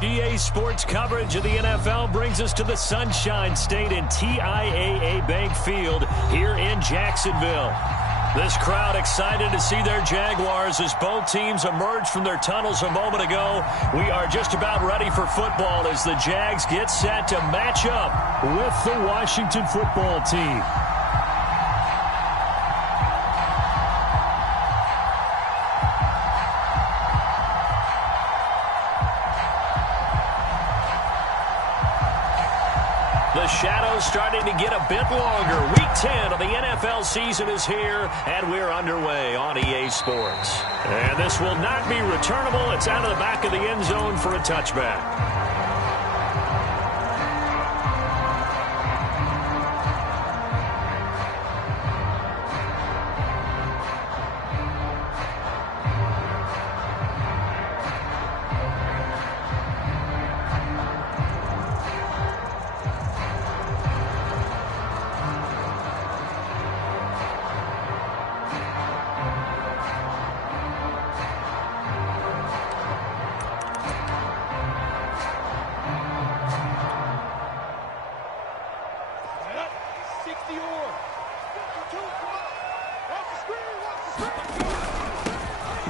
EA Sports coverage of the NFL brings us to the Sunshine State and TIAA Bank Field here in Jacksonville. This crowd excited to see their Jaguars as both teams emerged from their tunnels a moment ago. We are just about ready for football as the Jags get set to match up with the Washington football team. The shadow's starting to get a bit longer. Week 10 of the NFL season is here, and we're underway on EA Sports. And this will not be returnable. It's out of the back of the end zone for a touchback.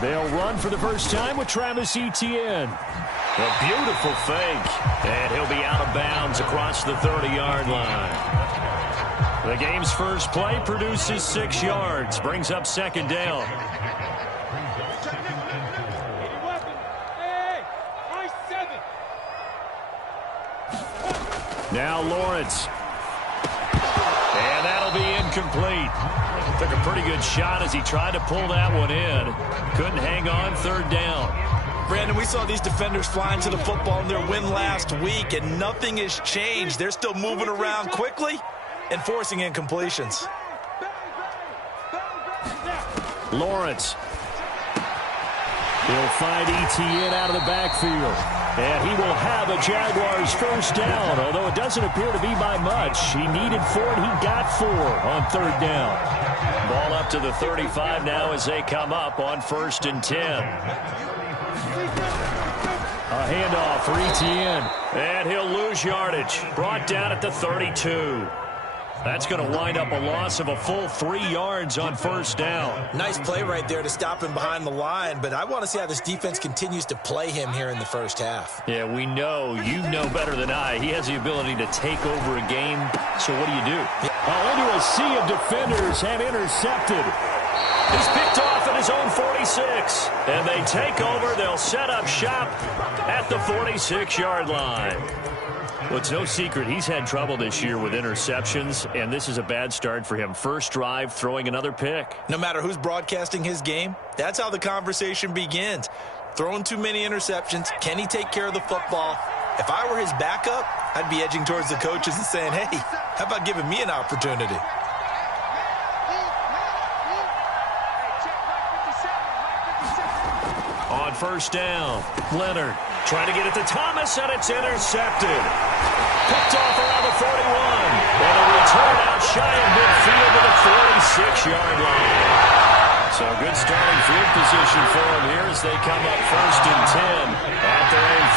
They'll run for the first time with Travis Etienne. A beautiful fake. And he'll be out of bounds across the 30-yard line. The game's first play produces 6 yards. Brings up second down. Now Lawrence. And that'll be incomplete. Took a pretty good shot as he tried to pull that one in. Couldn't hang on, third down. Brandon, we saw these defenders flying to the football in their win last week, and nothing has changed. They're still moving around quickly and forcing incompletions. Lawrence. He'll find Etienne out of the backfield. And he will have a Jaguars first down, although it doesn't appear to be by much. He needed 4, and he got 4 on third down. Ball up to the 35 now as they come up on 1st and 10. A handoff for Etienne. And he'll lose yardage. Brought down at the 32. That's going to wind up a loss of a full 3 yards on first down. Nice play right there to stop him behind the line, but I want to see how this defense continues to play him here in the first half. Yeah, we know. You know better than I. He has the ability to take over a game, so what do you do? Into a sea of defenders and intercepted. He's picked off at his own 46. And they take over. They'll set up shop at the 46-yard line. Well, it's no secret he's had trouble this year with interceptions, and this is a bad start for him. First drive, throwing another pick. No matter who's broadcasting his game, that's how the conversation begins. Throwing too many interceptions, can he take care of the football? If I were his backup, I'd be edging towards the coaches and saying, hey, how about giving me an opportunity? On first down, Leonard trying to get it to Thomas, and it's intercepted. Picked off around the 41. And a return out shy of midfield to the 46-yard line. So good starting field position for them here as they come up 1st and 10 at their own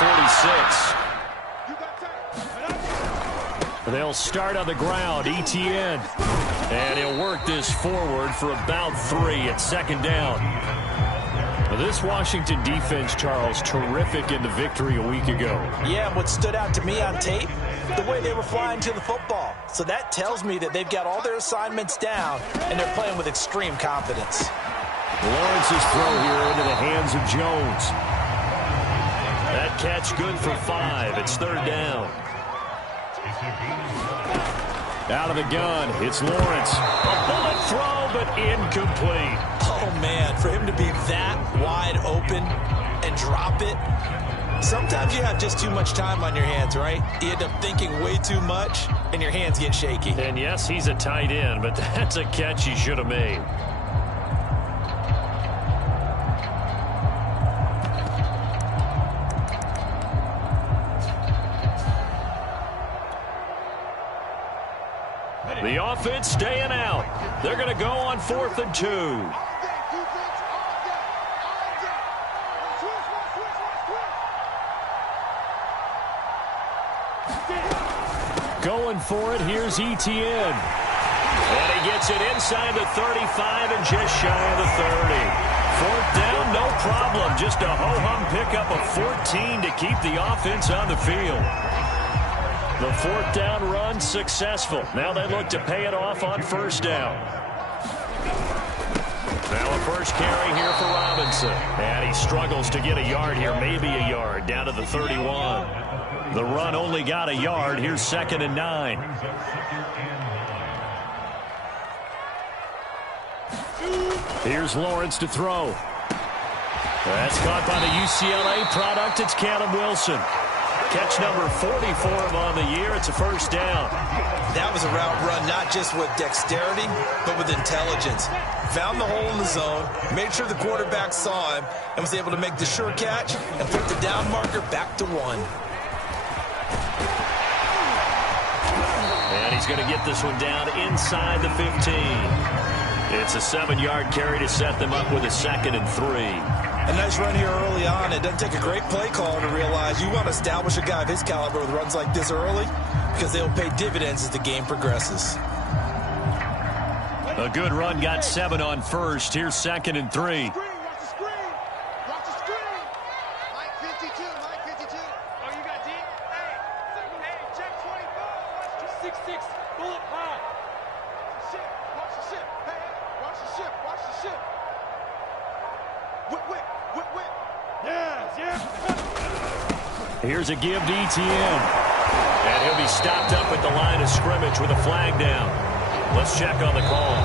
46. They'll start on the ground, Etienne. And he'll work this forward for about 3 at second down. This Washington defense, Charles, terrific in the victory a week ago. Yeah, and what stood out to me on tape, the way they were flying to the football. So that tells me that they've got all their assignments down, and they're playing with extreme confidence. Lawrence's throw here into the hands of Jones. That catch good for 5. It's third down. Out of the gun, it's Lawrence. A bullet throw, but incomplete. Oh, man, for him to be that wide open and drop it. Sometimes you have just too much time on your hands, right? You end up thinking way too much, and your hands get shaky. And, yes, he's a tight end, but that's a catch he should have made. The offense staying out. They're going to go on 4th and 2. Going for it, here's Etienne. And he gets it inside the 35 and just shy of the 30. Fourth down, no problem. Just a ho-hum pickup of 14 to keep the offense on the field. The fourth down run successful. Now they look to pay it off on first down. Now a first carry here for Robinson. And he struggles to get a yard here, maybe a yard, down to the 31. The run only got a yard. Here's 2nd and 9. Here's Lawrence to throw. That's caught by the UCLA product. It's Callum Wilson. Catch number 44 on the year. It's a first down. That was a route run, not just with dexterity, but with intelligence. Found the hole in the zone, made sure the quarterback saw him, and was able to make the sure catch and put the down marker back to 1. And he's going to get this one down inside the 15. It's a 7-yard carry to set them up with a 2nd and 3. A nice run here early on. It doesn't take a great play caller to realize you want to establish a guy of his caliber with runs like this early because they'll pay dividends as the game progresses. A good run, got 7 on first. Here's 2nd and 3. Here's a give to Etienne. And he'll be stopped up at the line of scrimmage with a flag down. Let's check on the call.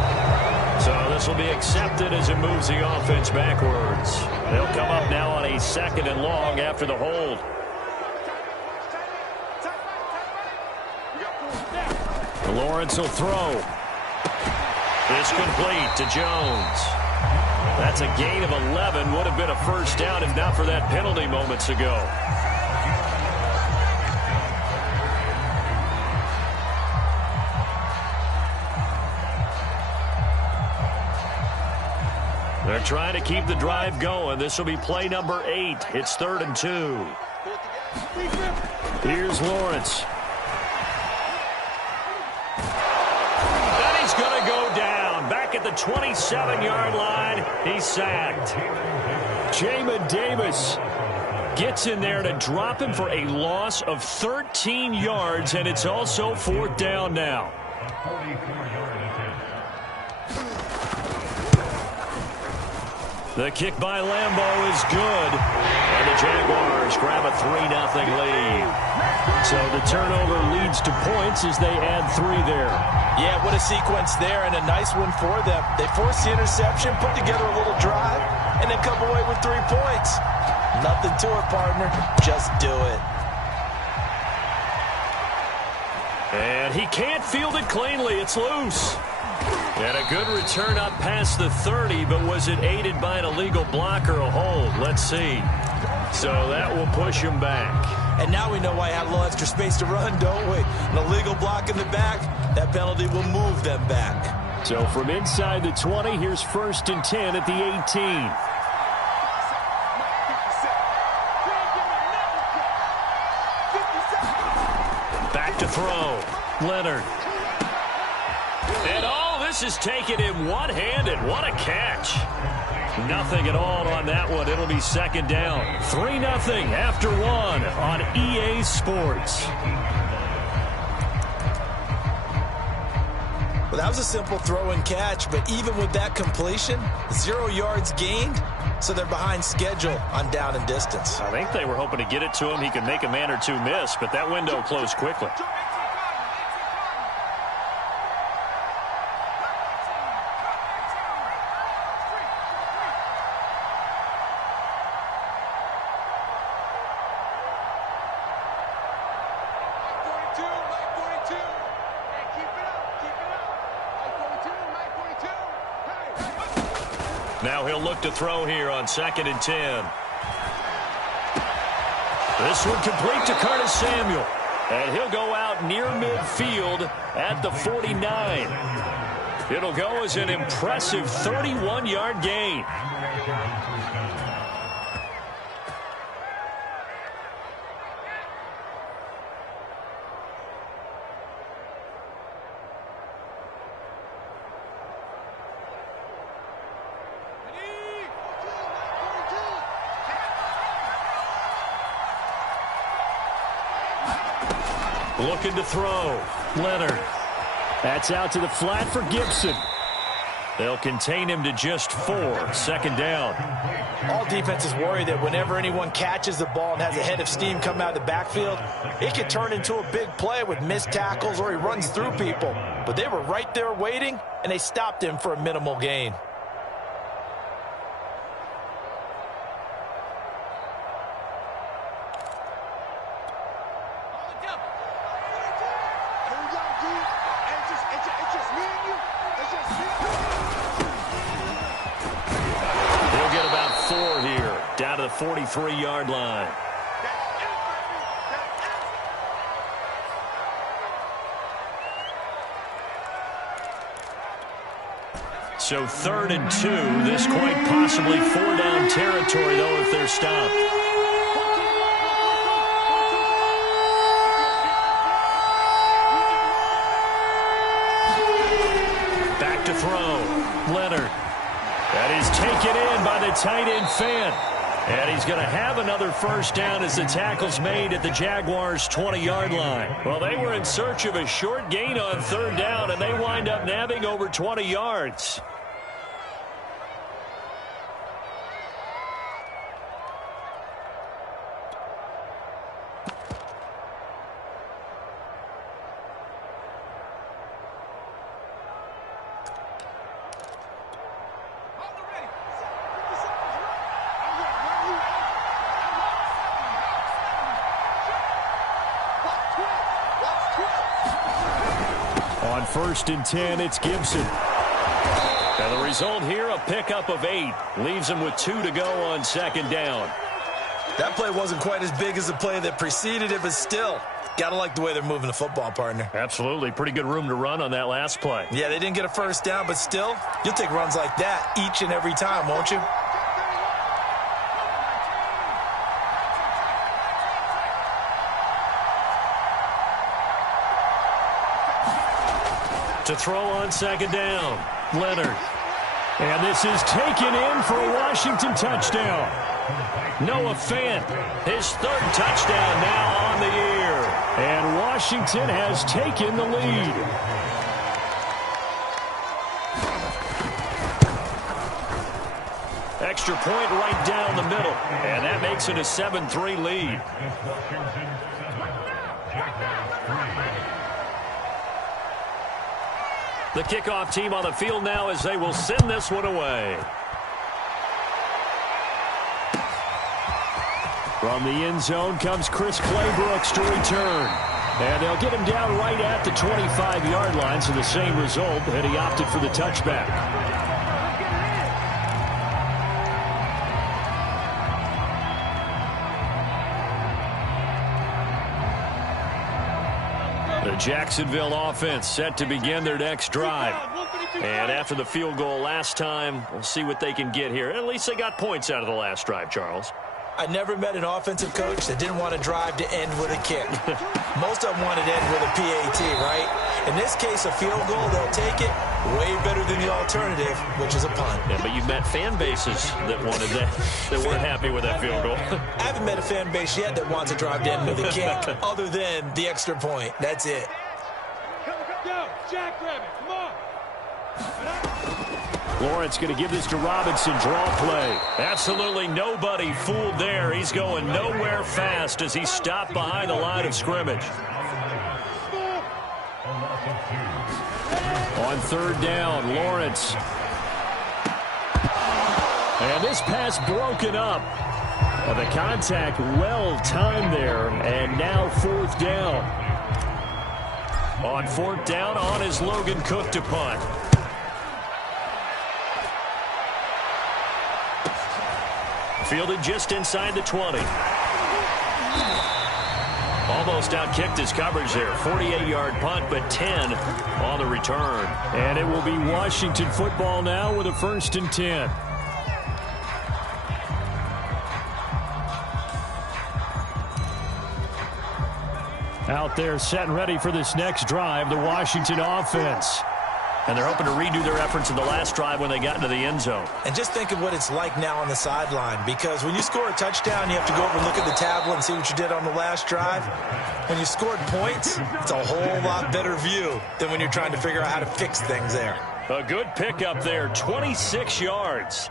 So this will be accepted as it moves the offense backwards. They'll come up now on a 2nd and long after the hold. Lawrence will throw. It's complete to Jones. That's a gain of 11. Would have been a first down if not for that penalty moments ago. They're trying to keep the drive going. This will be play number 8. It's 3rd and 2. Here's Lawrence. And he's going to go down. Back at the 27-yard line. He's sacked. Jamin Davis gets in there to drop him for a loss of 13 yards, and it's also 4th down now. The kick by Lambo is good. And the Jaguars grab a 3-0 lead. So the turnover leads to points as they add 3 there. Yeah, what a sequence there, and a nice one for them. They forced the interception, put together a little drive, and then come away with 3 points. Nothing to it, partner. Just do it. And he can't field it cleanly. It's loose. And a good return up past the 30, but was it aided by an illegal block or a hold? Let's see. So that will push him back. And now we know why I have a little extra space to run, don't we? An illegal block in the back, that penalty will move them back. So from inside the 20, here's 1st and 10 at the 18. Back to throw. Leonard. And all this is taken in one-handed. What a catch. Nothing at all on that one. It'll be 2nd down. 3-0 after 1 on EA Sports. Well, that was a simple throw and catch, but even with that completion, 0 yards gained, so they're behind schedule on down and distance. I think they were hoping to get it to him. He could make a man or two miss, but that window closed quickly. Now he'll look to throw here on 2nd and 10. This one complete to Curtis Samuel. And he'll go out near midfield at the 49. It'll go as an impressive 31-yard gain. Looking to throw. Leonard. That's out to the flat for Gibson. They'll contain him to just 4. 2nd down. All defenses worry that whenever anyone catches the ball and has a head of steam come out of the backfield, it could turn into a big play with missed tackles or he runs through people. But they were right there waiting, and they stopped him for a minimal gain. They'll get about 4 here, down to the 43-yard line. So 3rd and 2. This quite possibly 4-down territory, though, if they're stopped. Back to throw. Leonard. That is taken in by the tight end Fant. And he's going to have another 1st down as the tackle's made at the Jaguars' 20-yard line. Well, they were in search of a short gain on 3rd down, and they wind up nabbing over 20 yards. On 1st and 10, it's Gibson. And the result here, a pickup of 8. Leaves him with 2 to go on 2nd down. That play wasn't quite as big as the play that preceded it, but still, got to like the way they're moving the football, partner. Absolutely. Pretty good room to run on that last play. Yeah, they didn't get a 1st down, but still, you'll take runs like that each and every time, won't you? To throw on 2nd down, Leonard. And this is taken in for a Washington touchdown. Noah Fant, his 3rd touchdown now on the year. And Washington has taken the lead. Extra point right down the middle. And that makes it a 7-3 lead. The kickoff team on the field now as they will send this one away. From the end zone comes Chris Claybrooks to return. And they'll get him down right at the 25-yard line, so the same result, and he opted for the touchback. The Jacksonville offense set to begin their next drive. And after the field goal last time, we'll see what they can get here. At least they got points out of the last drive, Charles. I never met an offensive coach that didn't want to drive to end with a kick. Most of them wanted to end with a PAT, right? In this case, a field goal, they'll take it. Way better than the alternative, which is a punt. Yeah, but you've met fan bases that wanted that, that weren't happy with that field goal. I haven't met a fan base yet that wants to drive to end with a kick, other than the extra point. That's it. Go, Jackrabbit, come on. Lawrence going to give this to Robinson. Draw play. Absolutely nobody fooled there. He's going nowhere fast as he stopped behind the line of scrimmage. On 3rd down, Lawrence. And this pass broken up. The contact well timed there. And now 4th down. On 4th down, on is Logan Cook to punt. Fielded just inside the 20. Almost outkicked his coverage there. 48-yard punt, but 10 on the return. And it will be Washington football now with a 1st and 10. Out there set and ready for this next drive, the Washington offense. And they're hoping to redo their efforts in the last drive when they got into the end zone. And just think of what it's like now on the sideline, because when you score a touchdown, you have to go over and look at the tablet and see what you did on the last drive. When you scored points, it's a whole lot better view than when you're trying to figure out how to fix things there. A good pickup there, 26 yards.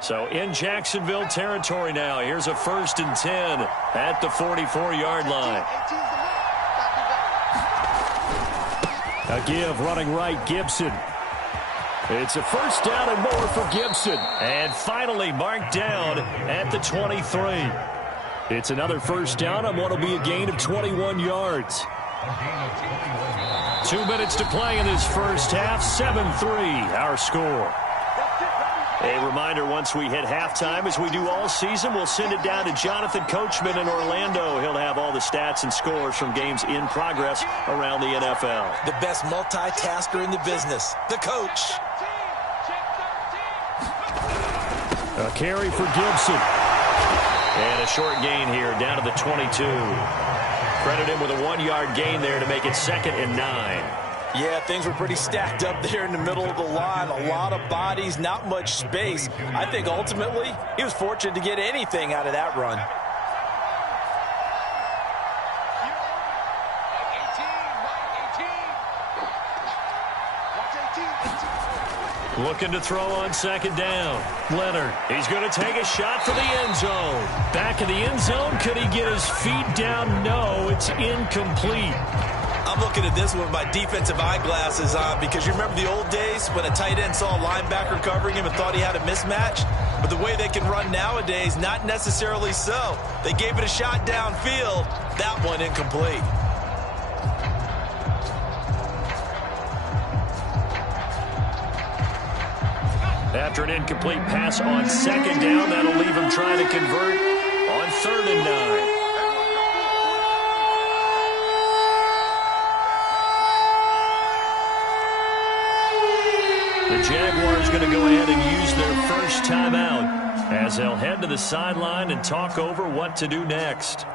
So in Jacksonville territory now. Here's a 1st and 10 at the 44-yard line. A give running right, Gibson. It's a 1st down and more for Gibson. And finally marked down at the 23. It's another 1st down on what will be a gain of 21 yards. 2 minutes to play in this first half. 7-3 our score. A reminder, once we hit halftime, as we do all season, we'll send it down to Jonathan Coachman in Orlando. He'll have all the stats and scores from games in progress around the NFL. The best multitasker in the business, the coach. A carry for Gibson. And a short gain here down to the 22. Credit him with a 1-yard gain there to make it 2nd and 9. Yeah, things were pretty stacked up there in the middle of the line. A lot of bodies, not much space. I think ultimately he was fortunate to get anything out of that run. Looking to throw on 2nd down. Leonard, he's going to take a shot for the end zone. Back in the end zone, could he get his feet down? No, it's incomplete. I'm looking at this with my defensive eyeglasses on, because you remember the old days when a tight end saw a linebacker covering him and thought he had a mismatch? But the way they can run nowadays, not necessarily so. They gave it a shot downfield. That one incomplete. After an incomplete pass on 2nd down, that'll leave him trying to convert on 3rd and 9. The Jaguars going to go ahead and use their first timeout as they'll head to the sideline and talk over what to do next.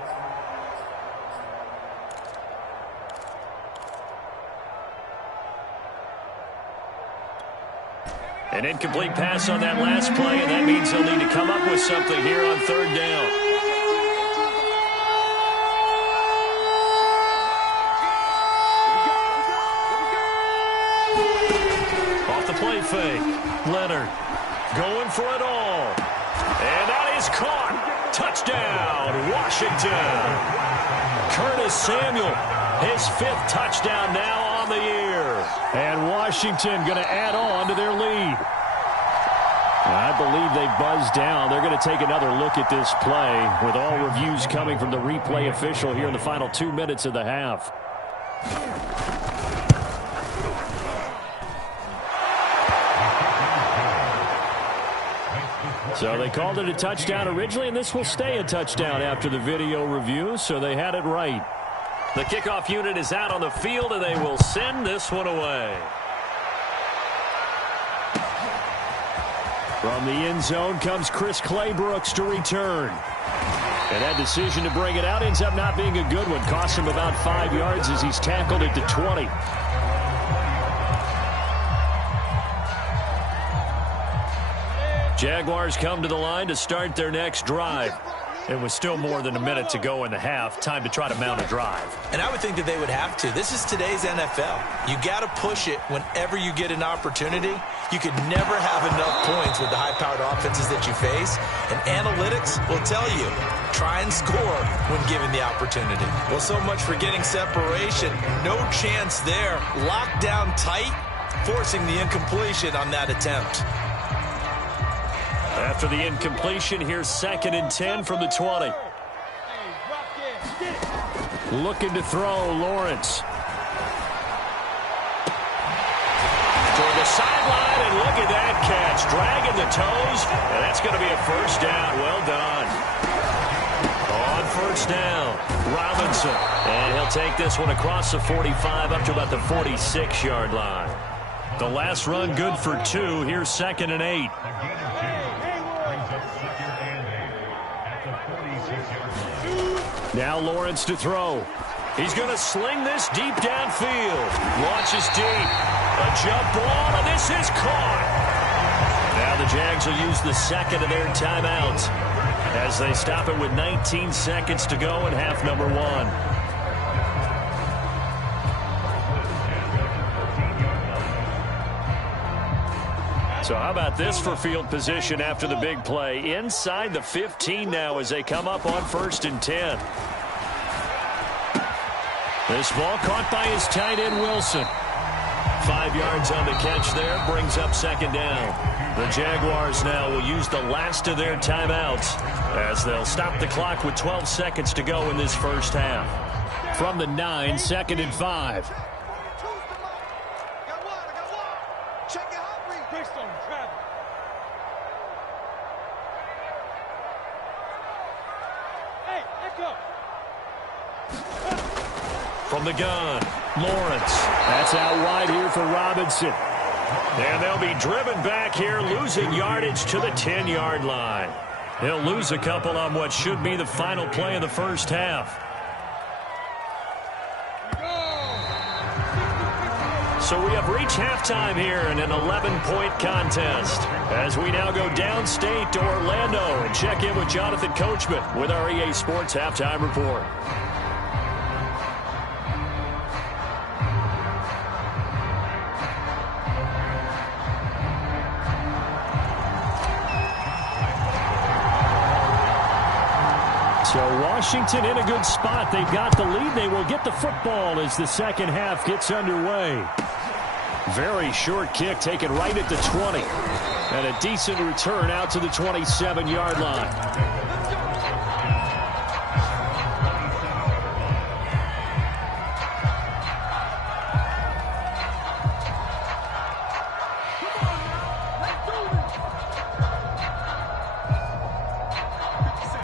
An incomplete pass on that last play, and that means they'll need to come up with something here on 3rd down. Play fake. Leonard going for it all. And that is caught. Touchdown, Washington. Curtis Samuel, his 5th touchdown now on the year. And Washington going to add on to their lead. I believe they buzzed down. They're going to take another look at this play with all reviews coming from the replay official here in the final 2 minutes of the half. So they called it a touchdown originally, and this will stay a touchdown after the video review, so they had it right. The kickoff unit is out on the field, and they will send this one away. From the end zone comes Chris Claybrooks to return. And that decision to bring it out ends up not being a good one. Costs him about 5 yards as he's tackled at the 20. Jaguars come to the line to start their next drive. It was still more than a minute to go in the half. Time to try to mount a drive. And I would think that they would have to. This is today's NFL. You got to push it whenever you get an opportunity. You could never have enough points with the high-powered offenses that you face. And analytics will tell you, try and score when given the opportunity. Well, so much for getting separation. No chance there. Locked down tight, forcing the incompletion on that attempt. After the incompletion, here's 2nd and 10 from the 20. Looking to throw, Lawrence. Toward the sideline, and look at that catch. Dragging the toes, and that's going to be a 1st down. Well done. On 1st down, Robinson. And he'll take this one across the 45 up to about the 46-yard line. The last run good for 2. Here's 2nd and 8. Now Lawrence to throw. He's going to sling this deep downfield. Launches deep. A jump ball, and this is caught. Now the Jags will use the second of their timeouts as they stop it with 19 seconds to go in half number one. So how about this for field position after the big play? Inside the 15 now as they come up on 1st and 10. This ball caught by his tight end, Wilson. 5 yards on the catch there, brings up 2nd down. The Jaguars now will use the last of their timeouts as they'll stop the clock with 12 seconds to go in this first half. From the 9, 2nd and 5. From the gun, Lawrence. That's out wide here for Robinson. And they'll be driven back here, losing yardage to the 10-yard line. They'll lose a couple on what should be the final play of the first half. So we have reached halftime here in an 11-point contest as we now go downstate to Orlando and check in with Jonathan Coachman with our EA Sports Halftime Report. So Washington in a good spot. They've got the lead. They will get the football as the second half gets underway. Very short kick taken right at the 20. And a decent return out to the 27-yard line.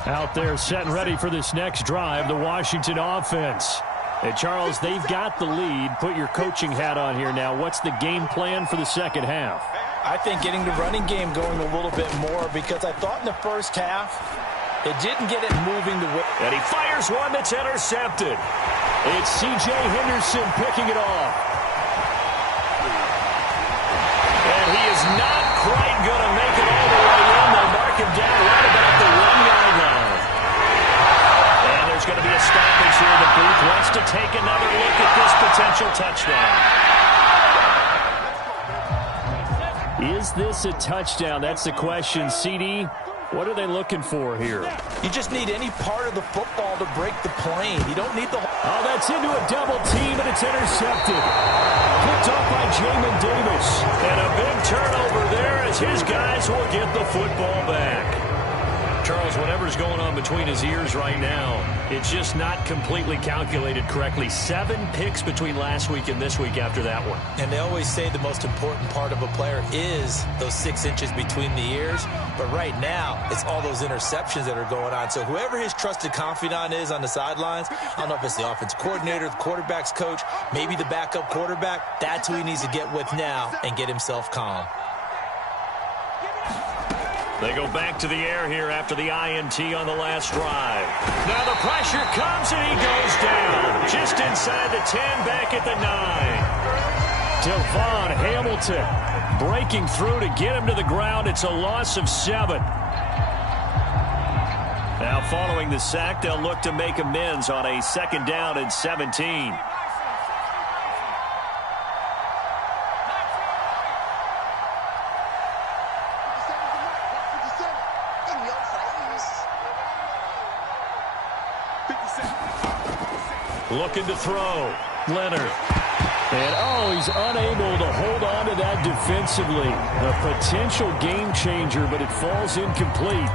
Out there set and ready for this next drive, the Washington offense. And Charles, they've got the lead. Put your coaching hat on here now. What's the game plan for the second half? I think getting the running game going a little bit more because I thought in the first half it didn't get it moving the way. And he fires one that's intercepted. It's C.J. Henderson picking it off. And he is not quite going to make it all the way in. They'll mark him down right about the 1-yard line. There's going to be a stoppage here. The booth wants to take another look at this potential touchdown. Is this a touchdown? That's the question. CD, what are they looking for here? You just need any part of the football to break the plane. You don't need the whole... Oh, that's into a double team, and it's intercepted. Picked off by Jamin Davis. And a big turnover there as his guys will get the football back. Charles, whatever's going on between his ears right now, it's just not completely calculated correctly. 7 picks between last week and this week after that one. And they always say the most important part of a player is those 6 inches between the ears. But right now, it's all those interceptions that are going on. So whoever his trusted confidant is on the sidelines, I don't know if it's the offense coordinator, the quarterback's coach, maybe the backup quarterback, that's who he needs to get with now and get himself calm. They go back to the air here after the INT on the last drive. Now the pressure comes and he goes down. Just inside the 10, back at the 9. Devon Hamilton breaking through to get him to the ground. It's a loss of 7. Now following the sack, they'll look to make amends on a 2nd down and 17. Looking to throw. Leonard. And, he's unable to hold on to that defensively. A potential game changer, but it falls incomplete.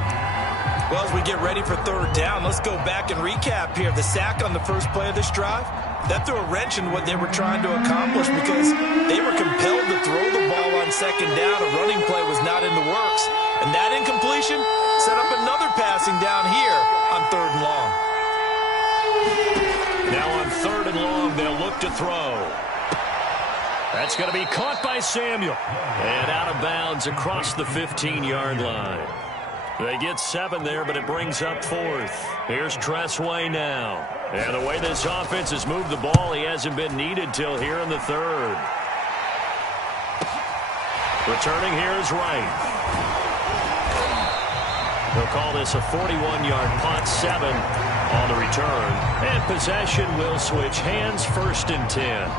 Well, as we get ready for 3rd down, let's go back and recap here. The sack on the first play of this drive, that threw a wrench in what they were trying to accomplish because they were compelled to throw the ball on 2nd down. A running play was not in the works. And that incompletion set up another passing down here on 3rd and long. Now on 3rd and long, they'll look to throw. That's going to be caught by Samuel. And out of bounds across the 15-yard line. They get 7 there, but it brings up 4th. Here's Tressway now. And the way this offense has moved the ball, he hasn't been needed till here in the 3rd. Returning here is Wright. They'll call this a 41-yard punt, 7 on the return. And possession will switch hands, 1st and 10.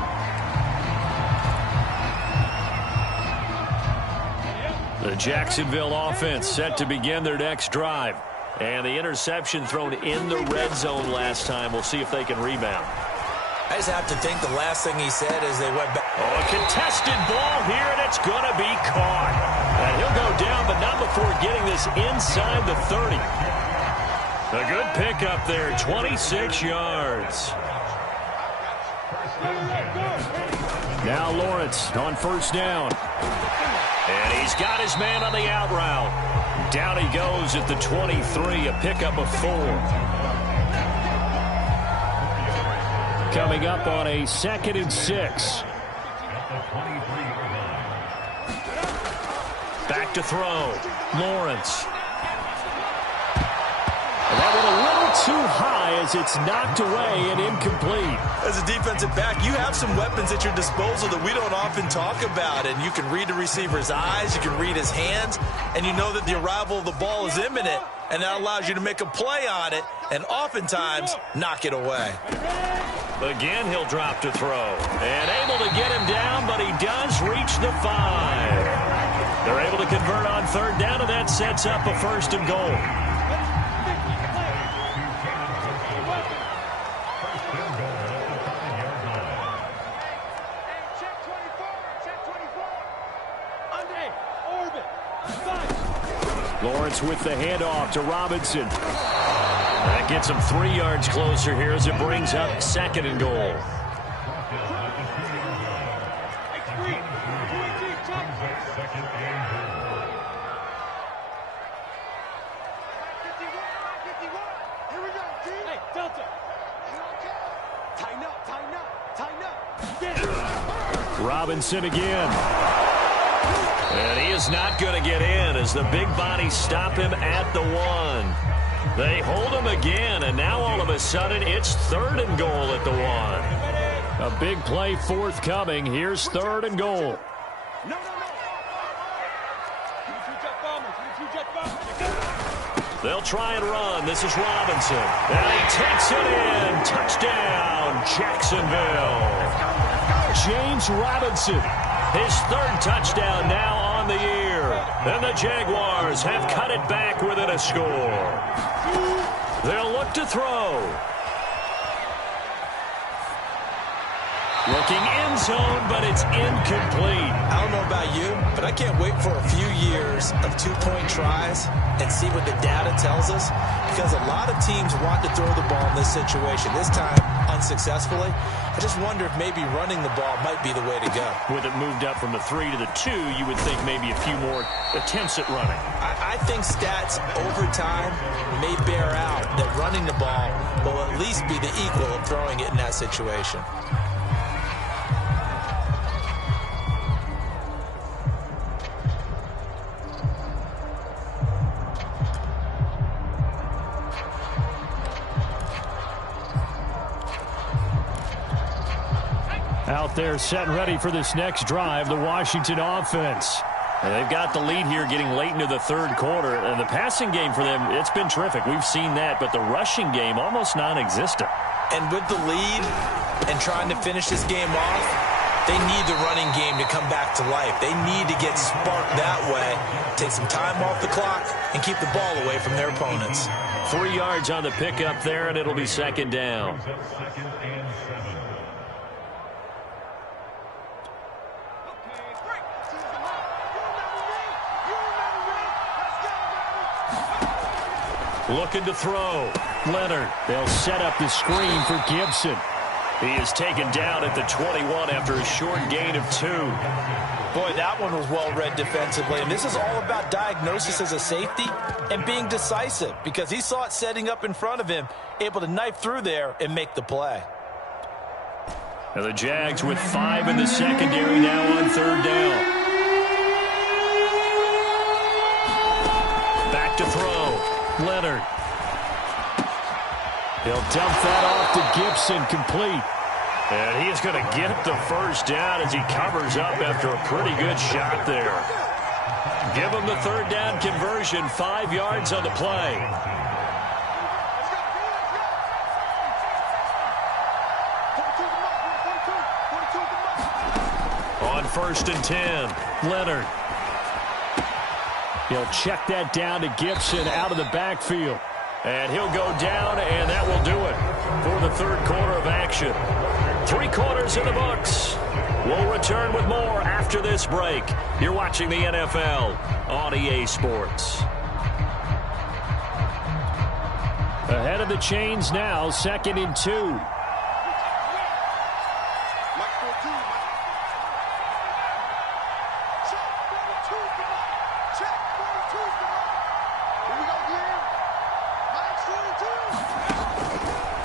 The Jacksonville offense set to begin their next drive. And the interception thrown in the red zone last time. We'll see if they can rebound. I just have to think the last thing he said as they went back. Oh, a contested ball here, and it's going to be caught. And he'll go down, but not before getting this inside the 30. A good pickup there, 26 yards. Now Lawrence on 1st down. And he's got his man on the out route. Down he goes at the 23, a pickup of 4. Coming up on a 2nd and 6. Back to throw. Lawrence. And that went a little too high as it's knocked away and incomplete. As a defensive back, you have some weapons at your disposal that we don't often talk about. And you can read the receiver's eyes, you can read his hands, and you know that the arrival of the ball is imminent. And that allows you to make a play on it and oftentimes knock it away. Again, he'll drop to throw. And able to get him down, but he does reach the 5. They're able to convert on 3rd down, and that sets up a 1st and goal. Lawrence with the handoff to Robinson. That gets him 3 yards closer here as it brings up 2nd and goal. Robinson again. And he is not going to get in as the big bodies stop him at the 1. They hold him again, and now all of a sudden it's 3rd and goal at the 1. A big play forthcoming. Here's 3rd and goal. They'll try and run. This is Robinson. And he takes it in. Touchdown, Jacksonville. James Robinson. His 3rd touchdown now on the year. And the Jaguars have cut it back within a score. They'll look to throw. Looking end zone, but it's incomplete. I don't know about you, but I can't wait for a few years of 2-point tries and see what the data tells us, because a lot of teams want to throw the ball in this situation. This time, unsuccessfully. I just wonder if maybe running the ball might be the way to go. With it moved up from the 3 to the 2, you would think maybe a few more attempts at running. I think stats over time may bear out that running the ball will at least be the equal of throwing it in that situation. Out there set and ready for this next drive, the Washington offense. And they've got the lead here getting late into the 3rd quarter. And the passing game for them, it's been terrific. We've seen that, but the rushing game almost non-existent. And with the lead and trying to finish this game off, they need the running game to come back to life. They need to get sparked that way, take some time off the clock, and keep the ball away from their opponents. 3 yards on the pickup there, and it'll be 2nd down. Looking to throw. Leonard. They'll set up the screen for Gibson. He is taken down at the 21 after a short gain of 2. Boy, that one was well read defensively. And this is all about diagnosis as a safety and being decisive, because he saw it setting up in front of him, able to knife through there and make the play. Now the Jags with 5 in the secondary now on 3rd down. Back to throw. Leonard. He'll dump that off to Gibson, complete. And he's going to get the first down as he covers up after a pretty good shot there. Give him the third down conversion, 5 yards on the play. On 1st and 10, Leonard. He'll check that down to Gibson out of the backfield. And he'll go down, and that will do it for the third quarter of action. 3 quarters in the books. We'll return with more after this break. You're watching the NFL on EA Sports. Ahead of the chains now, 2nd and 2.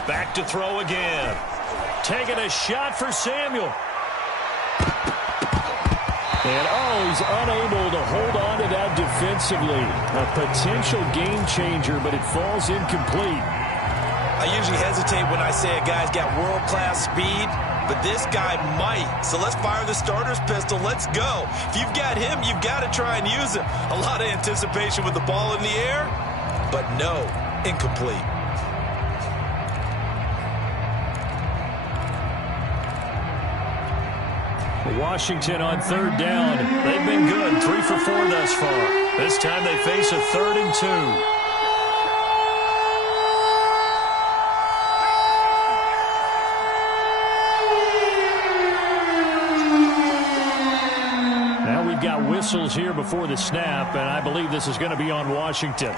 Back to throw again. Taking a shot for Samuel. And he's unable to hold on to that defensively. A potential game changer, but it falls incomplete. I usually hesitate when I say a guy's got world-class speed, but this guy might. So let's fire the starter's pistol. Let's go. If you've got him, you've got to try and use him. A lot of anticipation with the ball in the air, but no, incomplete. Washington on 3rd down. They've been good, 3 for 4 thus far. This time they face a 3rd and 2. Now we've got whistles here before the snap, and I believe this is going to be on Washington.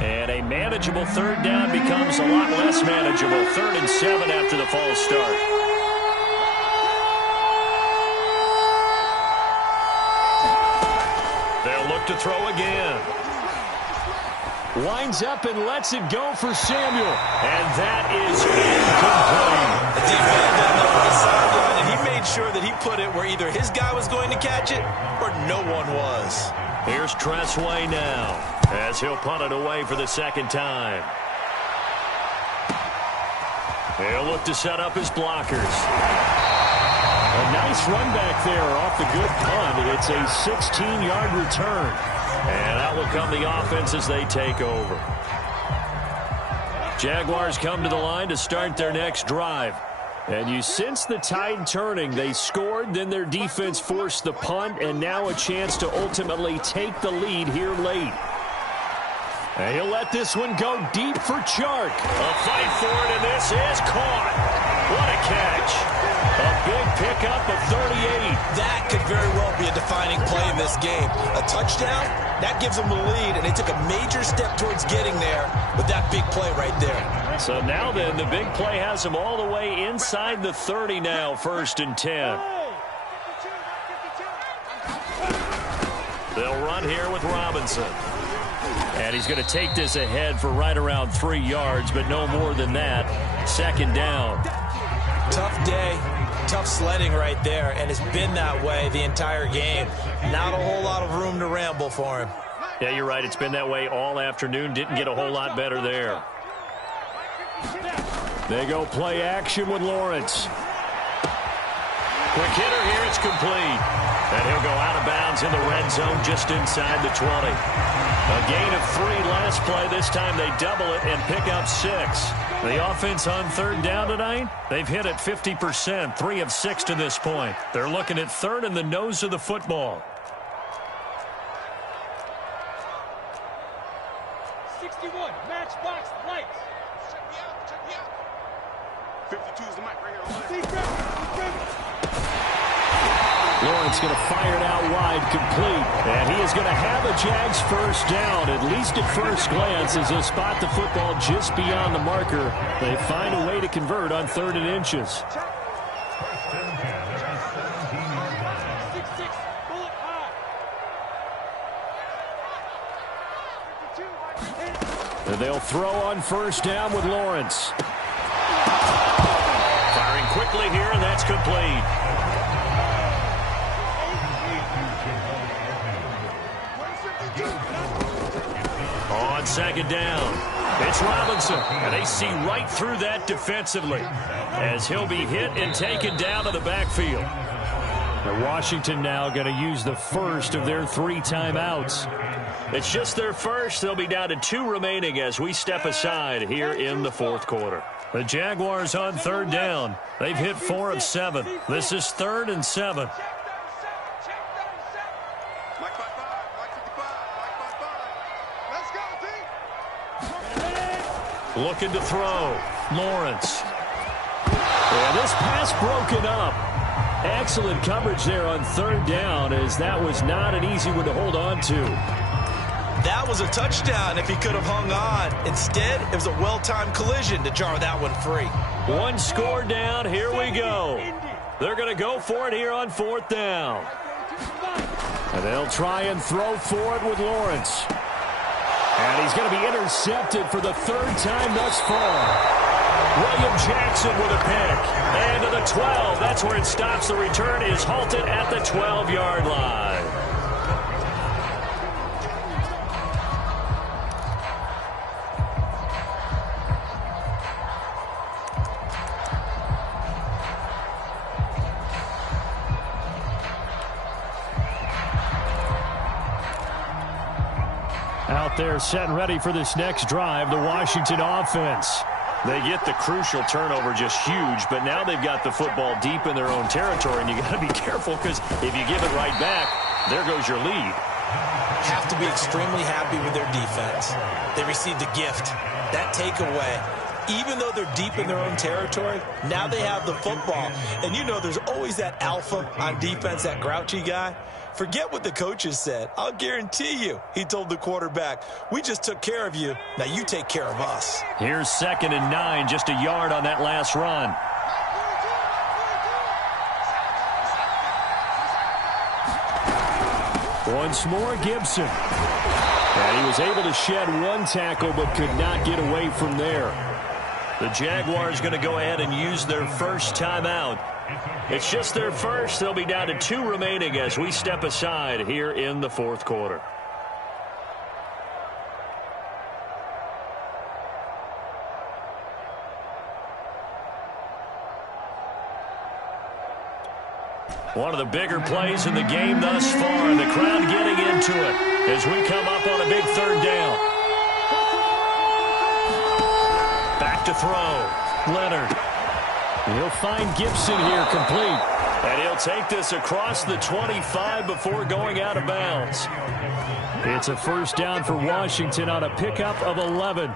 And a manageable 3rd down becomes a lot less manageable. 3rd and 7 after the false start. They'll look to throw again. Winds up and lets it go for Samuel. And that is incomplete. A deep ball down the right sideline, and he made sure that he put it where either his guy was going to catch it or no one was. Here's Tressway now, as he'll punt it away for the 2nd time. He'll look to set up his blockers. A nice run back there off the good punt. It's a 16-yard return. And out will come the offense as they take over. Jaguars come to the line to start their next drive. And you sense the tide turning. They scored, then their defense forced the punt, and now a chance to ultimately take the lead here late. And he'll let this one go deep for Chark. A fight for it, and this is caught. What a catch. A big pickup of 38. That could very well be a defining play in this game. A touchdown, that gives them the lead, and they took a major step towards getting there with that big play right there. So now then, the big play has them all the way inside the 30 now, 1st and 10. They'll run here with Robinson. And he's going to take this ahead for right around 3 yards, but no more than that. 2nd down. Tough day, tough sledding right there, and it's been that way the entire game. Not a whole lot of room to ramble for him. Yeah, you're right. It's been that way all afternoon. Didn't get a whole lot better there. They go play action with Lawrence. Quick hitter here. It's complete. And he'll go out of bounds in the red zone just inside the 20. A gain of 3 last play. This time they double it and pick up 6. The offense on 3rd down tonight, they've hit it 50%, 3 of 6 to this point. They're looking at 3rd and the nose of the football. 61, matchbox lights. Check me out. 52 is the mic right here. Lawrence going to fire it out wide, complete. And he is going to have a Jags first down, at least at first glance, as they'll spot the football just beyond the marker. They find a way to convert on 3rd and inches. 6-6, bullet high. 52, And they'll throw on 1st down with Lawrence. Firing quick quickly here, and that's complete. On second down, it's Robinson, and they see right through that defensively as he'll be hit and taken down to the backfield. Now Washington now going to use the first of their 3 timeouts. It's just their first. They'll be down to 2 remaining as we step aside here in the fourth quarter. The Jaguars on third down. They've hit 4 of 7. This is 3rd and 7. Mike 55, Mike 55, Mike 55. Let's go, team. Looking to throw. Lawrence. Yeah, this pass broken up. Excellent coverage there on third down, as that was not an easy one to hold on to. That was a touchdown if he could have hung on. Instead, it was a well-timed collision to jar that one free. 1 score down. Here we go. They're going to go for it here on 4th down. And they'll try and throw for it with Lawrence. And he's going to be intercepted for the 3rd time thus far. William Jackson with a pick. And to the 12. That's where it stops. The return is halted at the 12-yard line. Out there set and ready for this next drive, the Washington offense. They get the crucial turnover, just huge, but now they've got the football deep in their own territory, and you got to be careful because if you give it right back, there goes your lead. Have to be extremely happy with their defense. They received a gift. That takeaway, even though they're deep in their own territory, now they have the football. And you know there's always that alpha on defense, that grouchy guy. Forget what the coaches said. I'll guarantee you, he told the quarterback, we just took care of you. Now you take care of us. Here's 2nd and 9, just a yard on that last run. Once more, Gibson. And he was able to shed 1 tackle but could not get away from there. The Jaguars going to go ahead and use their first timeout. It's just their first. They'll be down to 2 remaining as we step aside here in the fourth quarter. One of the bigger plays in the game thus far, and the crowd getting into it as we come up on a big 3rd down. Back to throw. Leonard. He'll find Gibson here complete. And he'll take this across the 25 before going out of bounds. It's a first down for Washington on a pickup of 11.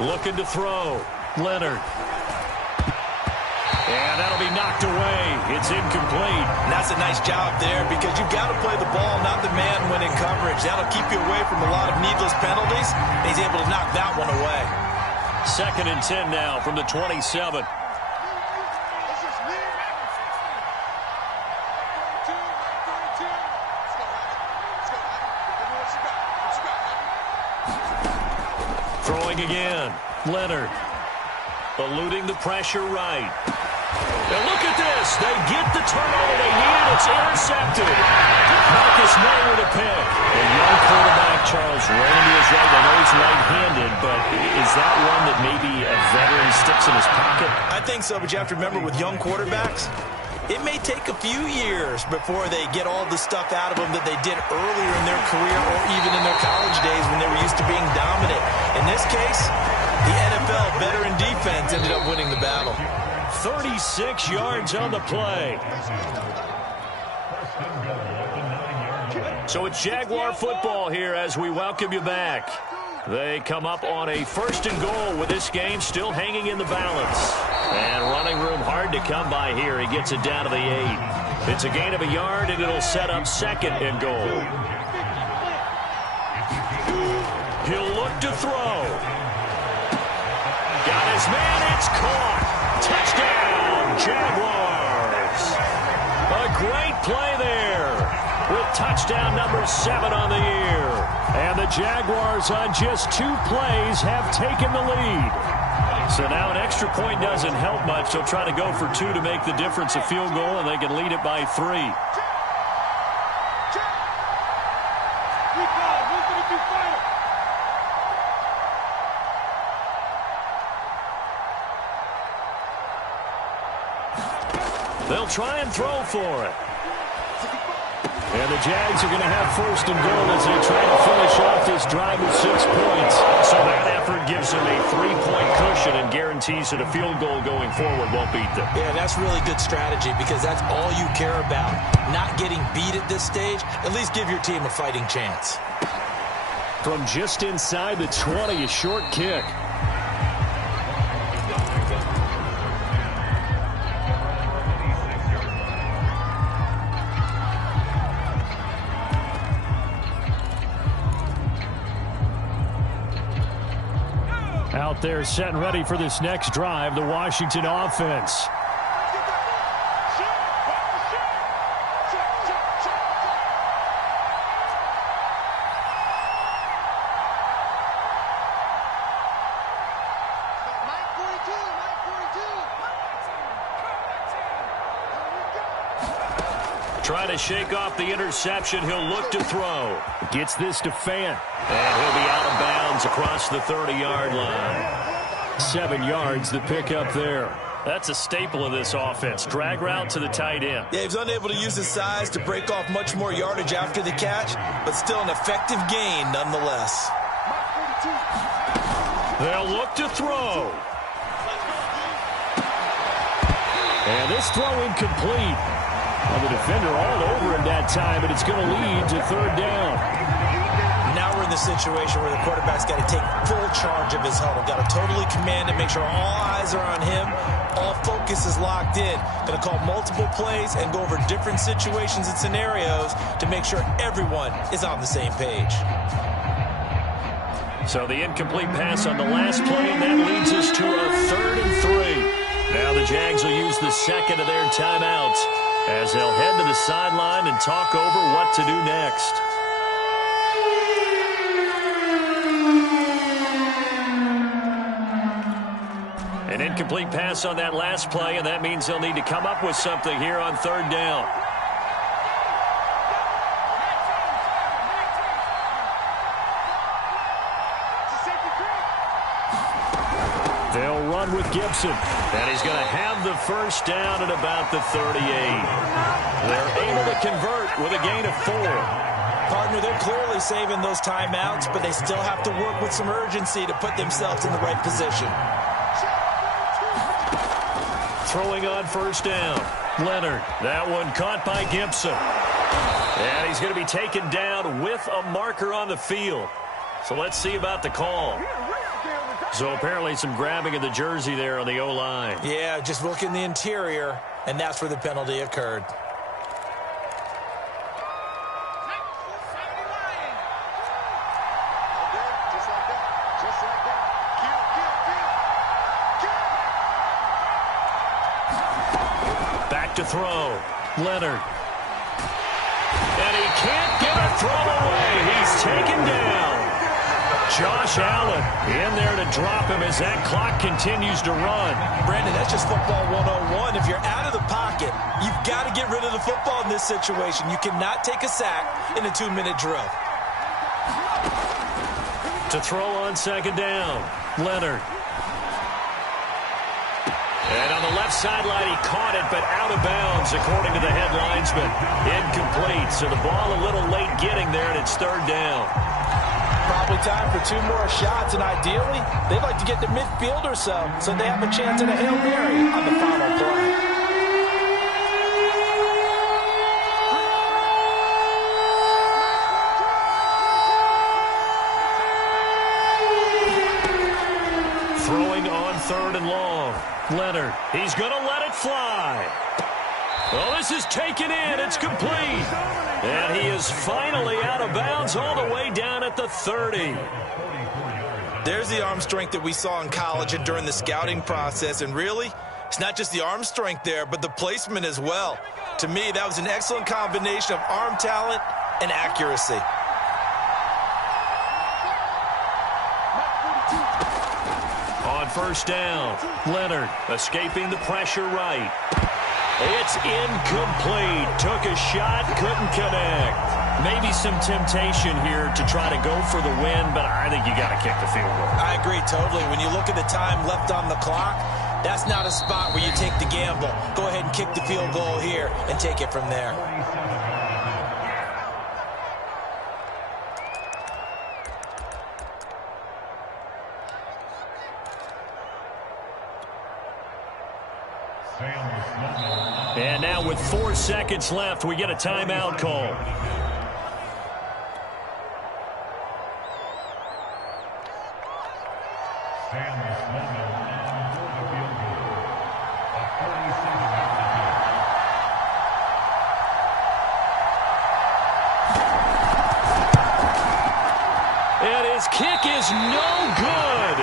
Looking to throw. Leonard. And that'll be knocked away. It's incomplete. And that's a nice job there because you've got to play the ball, not the man when in coverage. That'll keep you away from a lot of needless penalties. And he's able to knock that one away. 2nd and 10 now from the 27. Throwing again. Leonard. Eluding the pressure right. Now look at this. They get the turnover they needed. It's intercepted. Marcus May with a pick. The young quarterback, Charles, rolling to his right. I know he's right-handed, but is that one that maybe a veteran sticks in his pocket? I think so, but you have to remember with young quarterbacks, it may take a few years before they get all the stuff out of them that they did earlier in their career or even in their college days when they were used to being dominant. In this case, the NFL veteran defense ended up winning the battle. 36 yards on the play. So it's Jaguar football here as we welcome you back. They come up on a 1st and goal with this game still hanging in the balance. And running room hard to come by here. He gets it down to the 8. It's a gain of a yard, and it'll set up 2nd and goal. look to throw. Got his man. It's caught. Touchdown, Jaguars. A great play there with touchdown number 7 on the year. And the Jaguars on just 2 plays have taken the lead. So now an extra point doesn't help much. They'll try to go for 2 to make the difference a field goal, and they can lead it by 3. They'll try and throw for it. And the Jags are going to have first and goal as they try to finish off this drive with 6 points. So that effort gives them a 3-point cushion and guarantees that a field goal going forward won't beat them. Yeah, that's really good strategy because that's all you care about. Not getting beat at this stage. At least give your team a fighting chance. From just inside the 20, a short kick. Out there set and ready for this next drive, the Washington offense. Trying to shake off the interception. He'll look to throw. Gets this to Fant. And he'll be out of bounds across the 30-yard line. 7 yards, the pickup there. That's a staple of this offense. Drag route to the tight end. Yeah, he's unable to use his size to break off much more yardage after the catch, but still an effective gain nonetheless. They'll look to throw. And this throw incomplete. Well, the defender all over him that time, but it's going to lead to 3rd down. Now we're in the situation where the quarterback's got to take full charge of his huddle. Got to totally command it, make sure all eyes are on him. All focus is locked in. Going to call multiple plays and go over different situations and scenarios to make sure everyone is on the same page. So the incomplete pass on the last play, and that leads us to a 3rd and 3. Now the Jags will use the second of their timeouts as they'll head to the sideline and talk over what to do next. An incomplete pass on that last play, and that means they'll need to come up with something here on 3rd down. They'll run with Gibson, and he's going to have the first down at about the 38. They're able to convert with a gain of 4. Partner, they're clearly saving those timeouts, but they still have to work with some urgency to put themselves in the right position. Throwing on 1st down. Leonard, that one caught by Gibson. And he's going to be taken down with a marker on the field. So let's see about the call. So apparently some grabbing of the jersey there on the O-line. Yeah, just look in the interior, and that's where the penalty occurred. Back to throw. Leonard. And he can't get a throw away. He's taken down. Josh Allen in there to drop him as that clock continues to run. Brandon, that's just football 101. If you're out of the pocket, you've got to get rid of the football in this situation. You cannot take a sack in a 2-minute drill. To throw on 2nd down, Leonard. And on the left sideline, he caught it, but out of bounds, according to the head linesman. Incomplete, so the ball a little late getting there, and it's 3rd down. Probably time for 2 more shots, and ideally, they'd like to get to midfield or so they have a chance at a Hail Mary on the final play. Throwing on 3rd and long. Leonard, he's going to let it fly. Well, this is taken in. It's complete. And he is finally out of bounds all the way down at the 30. There's the arm strength that we saw in college and during the scouting process. And really, it's not just the arm strength there, but the placement as well. To me, that was an excellent combination of arm talent and accuracy. On first down, Leonard escaping the pressure right. It's incomplete. Took a shot, couldn't connect. Maybe some temptation here to try to go for the win, but I think you got to kick the field goal. I agree totally. When you look at the time left on the clock, that's not a spot where you take the gamble. Go ahead and kick the field goal here and take it from there. And now with 4 seconds left, we get a timeout call. And his kick is no good.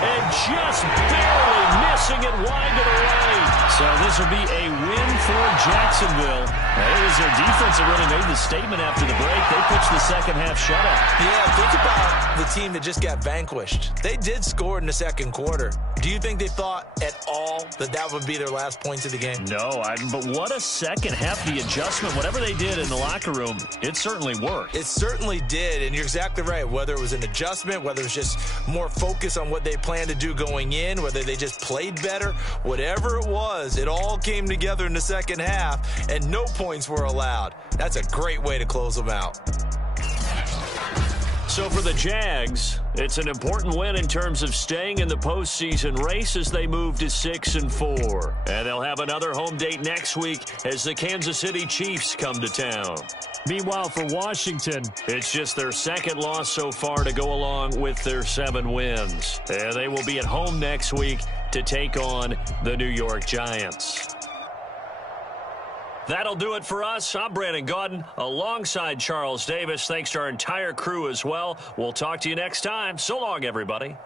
And just barely missing it wide to the right. So this will be a win for Jacksonville. It was their defense that really made the statement after the break. They pitched the second half shutout. Yeah, think about the team that just got vanquished. They did score in the second quarter. Do you think they thought at all that that would be their last points of the game? No, but what a second half. The adjustment, whatever they did in the locker room, it certainly worked. It certainly did, and you're exactly right. Whether it was an adjustment, whether it was just more focus on what they planned to do going in, whether they just played better, whatever it was, it all came together in the second half, and no points were allowed. That's a great way to close them out. So for the Jags, it's an important win in terms of staying in the postseason race as they move to 6-4. And they'll have another home date next week as the Kansas City Chiefs come to town. Meanwhile, for Washington, it's just their second loss so far to go along with their 7 wins. And they will be at home next week to take on the New York Giants. That'll do it for us. I'm Brandon Gaudin alongside Charles Davis. Thanks to our entire crew as well. We'll talk to you next time. So long, everybody.